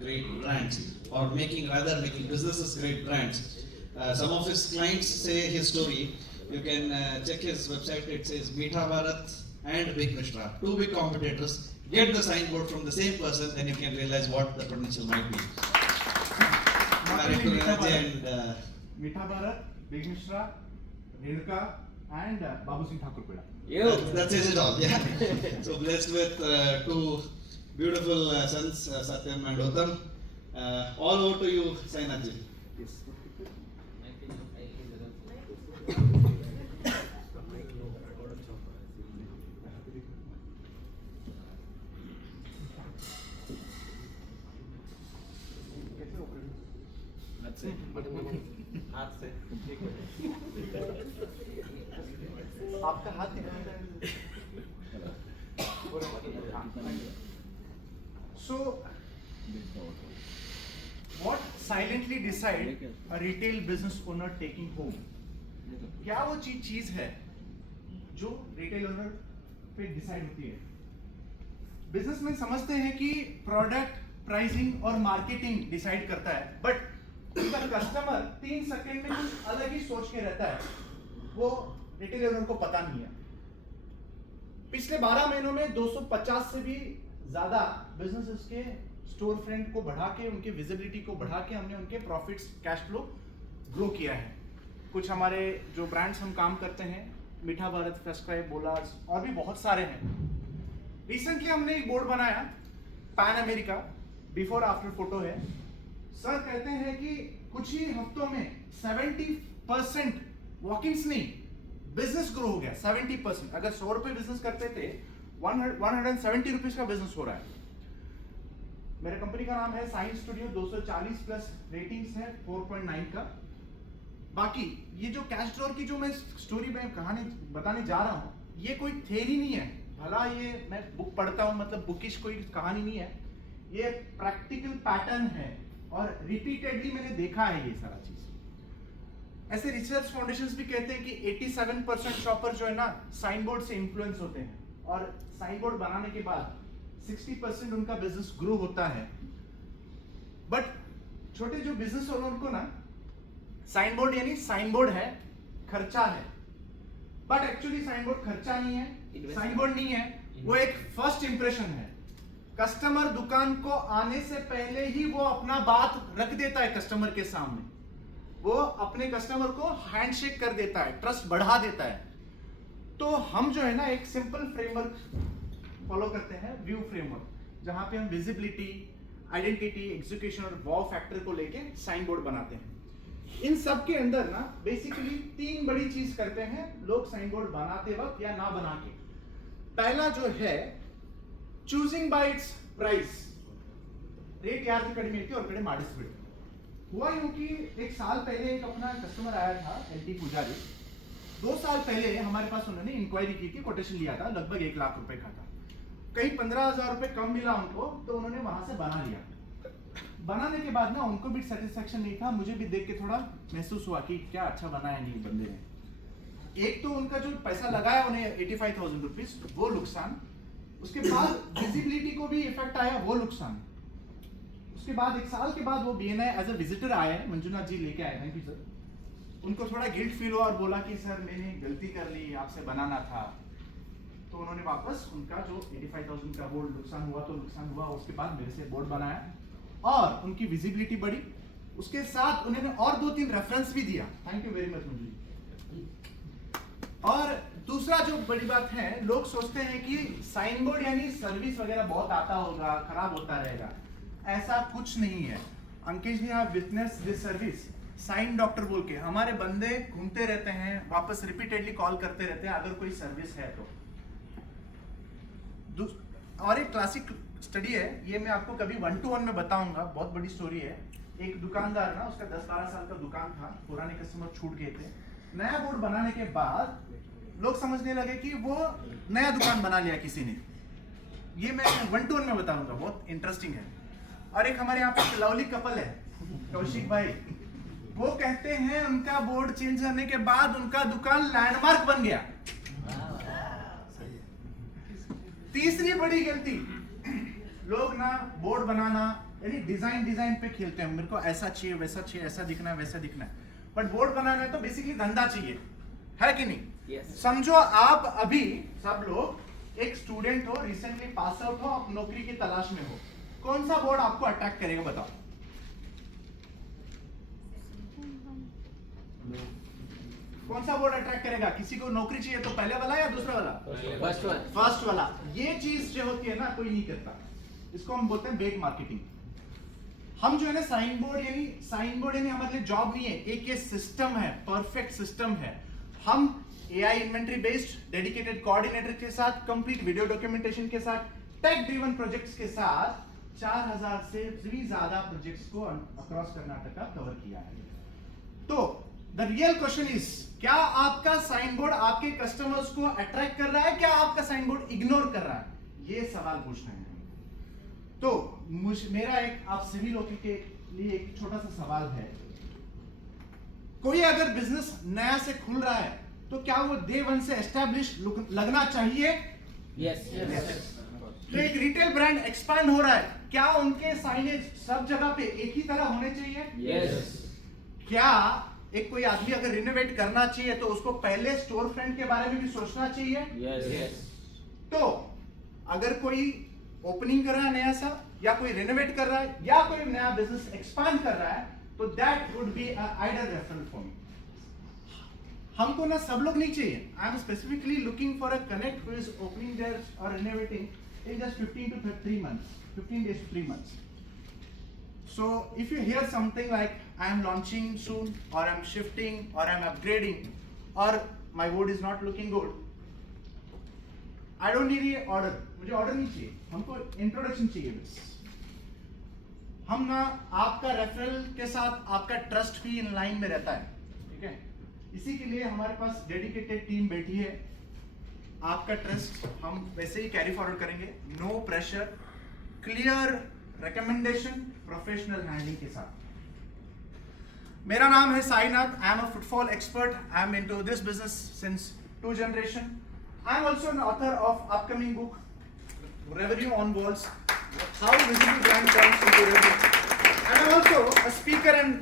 great brands, or making businesses great brands. Some of his clients say his story. You can check his website. It says Meetha Bharat and Big Mishra, two big competitors. Get the signboard from the same person, then you can realize what the potential might be. Meetha Bharat, Big Mishra, Renuka, and Babu Singh Thakur Peda. That says it all. Yeah. So blessed with two beautiful sons, Satyam and Uttam. All over to you, Sainath ji. Yes. हाथ से आपका हाथ So what silently decide a retail business owner taking home? क्या वो चीज है जो retail owner पे डिसाइड होती है? बिजनेसमैन समझते हैं कि प्रोडक्ट, प्राइसिंग और मार्केटिंग डिसाइड करता है, बट उनका कस्टमर 3 सेकंड में कुछ अलग ही सोच के रहता है, वो रिटेल ओनर को पता नहीं है। पिछले 12 महीनों में 250 से भी ज्यादा बिजनेसेस के स्टोर फ्रंट को बढ़ा के, उनके विजिबिलिटी को बढ़ा के हमने उनके प्रॉफिट्स, कैश फ्लो ग्रो किया है। कुछ हमारे जो ब्रांड्स हम काम करते हैं, मीठा भारत, फेस्क्राइब, बोलाज और भी बहुत सारे हैं। रिसेंटली हमने एक बोर्ड बनाया, pan America, before after photo है। सर कहते हैं कि कुछ ही हफ्तों में 70% वॉक-इन्स नहीं, बिजनेस ग्रो हो गया 70%। अगर 100 रुपए बिजनेस करते थे, 170 रुपीज का बिजनेस हो रहा है। मेरे कंपनी का नाम है साइंस स्टूडियो, 240 प्लस रेटिंग्स है, 4.9 का। बाकी ये जो कैश ड्रॉर की जो मैं स्टोरी में कहानी बताने जा रहा हूँ, ये कोई थ्योरी नहीं है। भला ये मैं बुक पढ़ता हूँ, मतलब बुकिश कोई कहानी नहीं है, ये प्रैक्टिकल पैटर्न है और रिपीटेडली मैंने देखा है ये सारा चीज। ऐसे रिसर्च फाउंडेशंस भी कहते हैं कि 87% शॉपर जो है ना, साइन बोर्ड से इन्फ्लुएंस होते हैं, और साइन बोर्ड बनाने के बाद 60% उनका बिजनेस ग्रो होता है। बट छोटे जो बिजनेस ओनर को ना, साइन बोर्ड यानी साइन बोर्ड है, खर्चा है, बट एक्चुअली साइन बोर्ड खर्चा नहीं है, साइन बोर्ड नहीं है, वो एक फर्स्ट इंप्रेशन है। कस्टमर दुकान को आने से पहले ही वो अपना बात रख देता है कस्टमर के सामने, वो अपने कस्टमर को हैंडशेक कर देता है, ट्रस्ट बढ़ा देता है। तो हम जो है ना, एक सिंपल फ्रेमवर्क फॉलो करते हैं, व्यू फ्रेमवर्क, जहां पे हम विजिबिलिटी, आइडेंटिटी, एग्जीक्यूशन और वाव फैक्टर को लेके साइन बोर्ड बनाते हैं। इन सब के अंदर ना बेसिकली 3 बड़ी चीज करते हैं लोग साइन बोर्ड बनाते वक्त या ना बना के। पहला जो है choosing bye it's price, rate यार कड़मे और कड़े ಮಾಡಿಸ್ಬಿಡಿ। हुआ यूं कि एक साल पहले एक अपना कस्टमर आया था, एलटी पुजारी। 2 साल पहले हमारे पास उन्होंने इंक्वायरी की थी, कोटेशन लिया था, लगभग 1 लाख रुपए का था। कहीं 15,000 रुपए कम मिला उनको, तो उन्होंने वहां से बना लिया। बनाने के बाद ना उनको भी सेटिस्फेक्शन नहीं था, मुझे भी देख के थोड़ा महसूस हुआ कि क्या अच्छा बनाया नहीं बंदे ने। एक तो उनका जो पैसा लगाया उन्हें 85,000 रुपीज, वो नुकसान। उसके बाद विजिबिलिटी को भी इफेक्ट आया, वो नुकसान। उसके बाद 1 साल के बाद वो बीएनआई एज अ विजिटर आए, मंजुनाथ जी लेके आए, थैंक यू सर। उनको थोड़ा गिल्ट फील हुआ और बोला कि सर मैंने गलती कर ली, आपसे बनाना था। तो उन्होंने वापस उनका जो 85,000 का बोर्ड नुकसान हुआ तो नुकसान हुआ, उसके बाद मेरे से बोर्ड बनाया और उनकी विजिबिलिटी बढ़ी। उसके साथ उन्होंने और 2-3 रेफरेंस भी दिया, thank you very much Manju ji. और दूसरा जो बड़ी बात है, लोग सोचते हैं कि साइन बोर्ड यानी सर्विस वगैरह बहुत आता होगा, खराब होता रहेगा। ऐसा कुछ नहीं है। Ankit ji have witness this service. Sign doctor बोल के हमारे बंदे घूमते रहते हैं, वापस रिपीटेडली कॉल करते रहते हैं अगर कोई सर्विस है तो। और एक क्लासिक स्टडी है, ये मैं आपको कभी 1 to 1 में बताऊंगा, बहुत बड़ी स्टोरी है। एक दुकानदार ना, उसका 10-12 साल का दुकान था, पुराने कस्टमर छूट गए थे। नया बोर्ड बनाने के बाद लोग समझने लगे कि वो नया दुकान बना लिया किसी ने। ये मैं 1 to 1 में बताऊंगा, बहुत इंटरेस्टिंग है। और एक हमारे यहाँ पे लवली कपल है, कौशिक भाई, वो कहते हैं उनका बोर्ड चेंज करने के बाद उनका दुकान लैंडमार्क बन गया। तीसरी बड़ी गलती, लोग ना बोर्ड बनाना, यानी डिजाइन पे खेलते हैं, मेरे को ऐसा चाहिए वैसा चाहिए, ऐसा दिखना है वैसा दिखना है। बट बोर्ड बनाना है तो बेसिकली धंधा चाहिए, है कि नहीं? Yes. समझो आप अभी सब लोग एक स्टूडेंट हो, रिसेंटली पास आउट हो, आप नौकरी की तलाश में हो, कौन सा बोर्ड आपको अट्रैक्ट करेगा बताओ? कौन सा बोर्ड अट्रैक्ट करेगा? किसी को नौकरी चाहिए तो पहले वाला या दूसरा वाला? First one. फर्स्ट वाला। ये चीज जो होती है ना, कोई नहीं करता, इसको हम बोलते हैं बेट मार्केटिंग। हम जो है ना साइन बोर्ड यानी हमारे लिए जॉब नहीं है, एक ये सिस्टम है, परफेक्ट सिस्टम है। हम AI inventory based dedicated coordinator के साथ, कंप्लीट वीडियो डॉक्यूमेंटेशन के साथ, टेक ड्रिवन प्रोजेक्ट्स के साथ 4000 से भी ज्यादा प्रोजेक्ट्स को अक्रॉस कर्नाटका कवर किया है। तो द रियल क्वेश्चन इज, क्या आपका साइन बोर्ड आपके कस्टमर्स को अट्रैक्ट कर रहा है, क्या आपका साइन बोर्ड इग्नोर कर रहा है? ये सवाल पूछना है। तो मेरा एक आप सभी लोगों के लिए एक छोटा सा सवाल है, कोई अगर बिजनेस नया से खुल रहा है तो क्या वो डे वन से एस्टैब्लिश लगना चाहिए? Yes. तो एक रिटेल ब्रांड एक्सपांड हो रहा है, क्या उनके साइनेज सब जगह पे एक ही तरह होने चाहिए? Yes. क्या एक कोई आदमी अगर रिनोवेट करना चाहिए तो उसको पहले स्टोर फ्रंट के बारे में भी सोचना चाहिए? Yes. तो अगर कोई ओपनिंग कर रहा है नया सा, या कोई रिनोवेट कर रहा है, या कोई नया बिजनेस एक्सपांड कर रहा है, तो that would be ideal referral for me. हमको ना सब लोग नहीं चाहिए। I am specifically looking for a connect who is opening there और रिनोवेटिंग in just 15 to 3 months, 15 days to 3 months. So if you hear something like I am launching soon, or I am shifting, or I am upgrading, or my board is not looking good, I don't need ये order, मुझे order नहीं चाहिए, हमको introduction चाहिए बस। हम ना आपका रेफरल के साथ आपका ट्रस्ट भी इन लाइन में रहता है, ठीक है? इसी के लिए हमारे पास डेडिकेटेड टीम बैठी है। आपका ट्रस्ट हम वैसे ही कैरी फॉरवर्ड करेंगे, no pressure, clear recommendation, professional handling के साथ। मेरा नाम है Sainath, I am a footfall expert, I am into this business since 2 generation. I am also an author of upcoming book revenue on walls, how visible brand turns into revenue, and I'm also a speaker and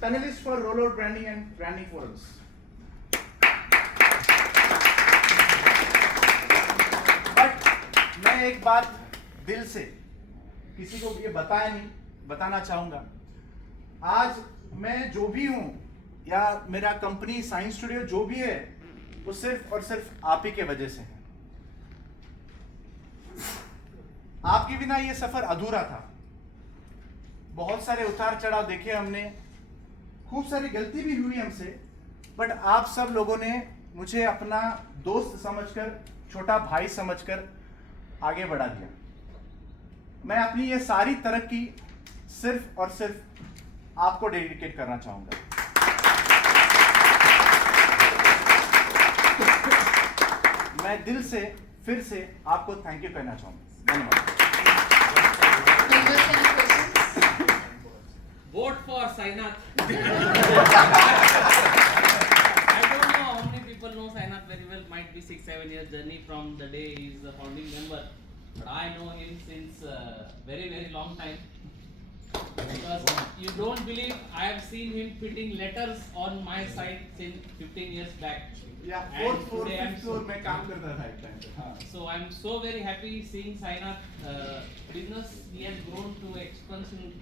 panelist for rollout branding and branding forums. But मैं एक बात दिल से किसी को ये बताना चाहूंगा, आज मैं जो भी हूं या मेरा कंपनी साइंस स्टूडियो जो भी है, वो सिर्फ और सिर्फ आप ही के वजह से है। आपके बिना ये सफर अधूरा था। बहुत सारे उतार चढ़ाव देखे हमने, खूब सारी गलती भी हुई हमसे, बट आप सब लोगों ने मुझे अपना दोस्त समझकर, छोटा भाई समझकर आगे बढ़ा दिया। मैं अपनी ये सारी तरक्की सिर्फ और सिर्फ आपको डेडिकेट करना चाहूंगा। मैं दिल से फिर से आपको थैंक यू कहना चाहूंगा। धन्यवाद। Vote for Sainath. I don't know how many people know Sainath very well. Might be 6-7 years journey from the day he is a founding member. But I know him since very long time. Because you don't believe, I have seen him putting letters on my site since 15 years back. Yeah, And fourth today I'm floor में काम करता था एक time पे। हाँ। So I'm so very happy seeing Sainath business. He has grown to expansion.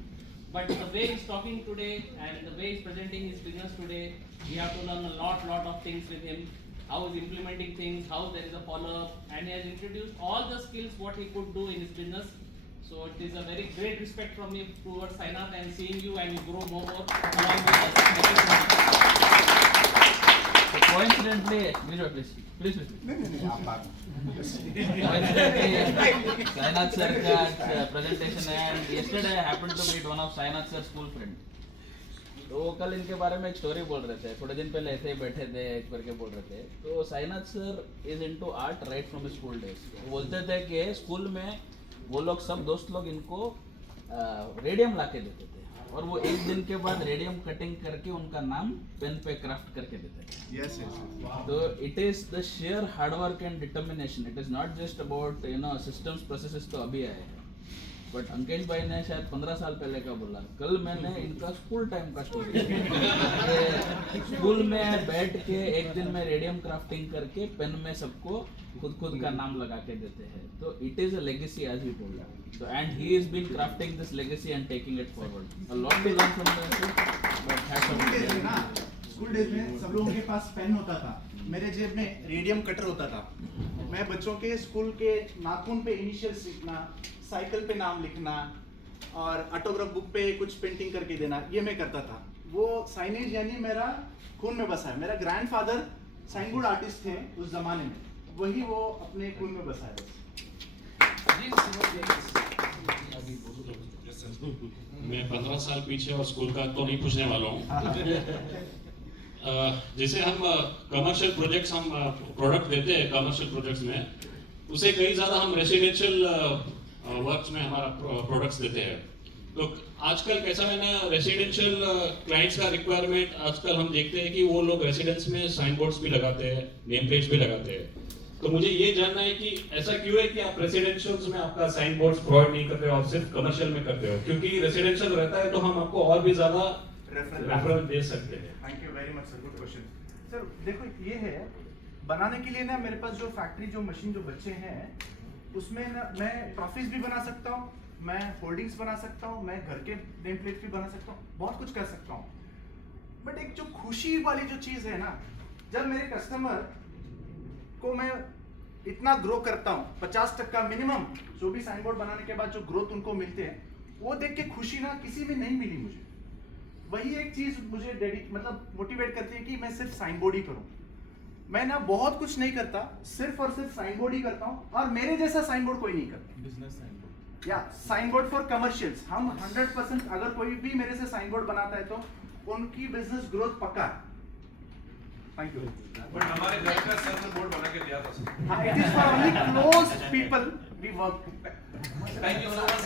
But the way he's talking today and the way he's presenting his business today, we have to learn a lot of things with him. How he's implementing things, how there is a follow-up, and he has introduced all the skills what he could do in his business. So it is a very great respect from me towards Sainath and seeing you and you grow more along with us. Thank you so much. Coincidentally, please. नहीं, आप बात। Coincidentally, Sainath sir का presentation है, and yesterday I happened to meet one of Sainath sir's school friend. तो वो कल इनके बारे में एक स्टोरी बोल रहे थे, थोड़े दिन पहले ऐसे ही बैठे थे करके बोल रहे थे। तो Sainath sir is into art right from school days. वो बोलते थे कि स्कूल में वो लोग सब दोस्त लोग इनको रेडियम ला के देते थे, और वो एक दिन के बाद रेडियम कटिंग करके उनका नाम पेन पे क्राफ्ट करके देते थे। Yes. तो it is the share hard work and determination, it is not just about systems processes तो अभी आए हैं। बट अंकेश भाई ने शायद 15 साल पहले का बोला। कल मैंने इनका स्कूल टाइम का स्टोरी स्कूल में बैठ के एक दिन में रेडियम क्राफ्टिंग करके पेन में सबको खुद का नाम लगा के देते हैं। तो it is a legacy as he told, so and he has been crafting this legacy and taking it forward. A lot to learn from them, but hats off to them. School days में सब लोगों के पास pen होता था, मेरे जेब में radium cutter होता था। मैं बच्चों के स्कूल के नाखून पे इनिशियल्स लिखना, साइकिल पे नाम लिखना और ऑटोग्राफ बुक पे कुछ पेंटिंग करके देना, ये मैं करता था। वो साइनेज यानी मेरा खून में बसा है। मेरा ग्रैंडफादर साइन बोर्ड आर्टिस्ट थे उस जमाने में, वही वो अपने खून में बसा है बस। मैं 15 साल पीछे और स्कूल का तो नहीं पूछने वाला हूँ। जैसे हम कमर्शियल प्रोजेक्ट्स हम प्रोडक्ट देते हैं कमर्शियल प्रोजेक्ट्स में, उसे कई ज़्यादा हम रेसिडेंशियल वर्क्स में हमारा प्रोडक्ट्स देते हैं। तो आजकल कैसा है ना, रेसिडेंशियल क्लाइंट्स का रिक्वायरमेंट आजकल हम देखते हैं कि वो लोग रेसिडेंस में साइन बोर्ड्स भी लगाते हैं, नेम प्लेट्स भी लगाते हैं। तो मुझे ये जानना है कि ऐसा क्यों है कि आप रेसिडेंशियल्स में आपका साइन बोर्ड्स प्रोवाइड नहीं करते हो, आप सिर्फ कमर्शियल में करते हो? क्योंकि रेसिडेंशियल रहता है तो हम आपको और भी ज्यादा रेफरेंस दे सकते हैं। Thank you very much sir, good question. Sir देखो ये है, बनाने के लिए ना मेरे पास जो फैक्ट्री जो मशीन जो बच्चे हैं उसमें ना मैं ट्रॉफीज भी बना सकता हूँ, मैं होल्डिंग्स बना सकता हूँ, मैं घर के नेम प्लेट भी बना सकता हूँ, बहुत कुछ कर सकता हूँ। बट एक जो खुशी वाली जो चीज़ है ना, जब मेरे कस्टमर को मैं इतना ग्रो करता हूँ, 50% मिनिमम जो भी साइन बोर्ड बनाने के बाद जो ग्रोथ उनको मिलते हैं, वो देख के खुशी ना किसी में नहीं मिली मुझे। वही एक चीज मुझे मतलब मोटिवेट करती है कि मैं सिर्फ साइन बोर्ड ही करूँ। मैं ना बहुत कुछ नहीं करता, सिर्फ और सिर्फ साइन बोर्ड ही करता हूँ, और मेरे जैसा साइन बोर्ड कोई नहीं करता। बिजनेस साइन बोर्ड या साइन बोर्ड फॉर कमर्शियल्स, हम 100% अगर कोई भी मेरे से साइन बोर्ड बनाता है तो उनकी बिजनेस ग्रोथ पक्का है। Thank you. बट हमारे घर का सर्वर बोर्ड बना के दिया था सर। हाँ, it is for only close people we work. Thank you so much.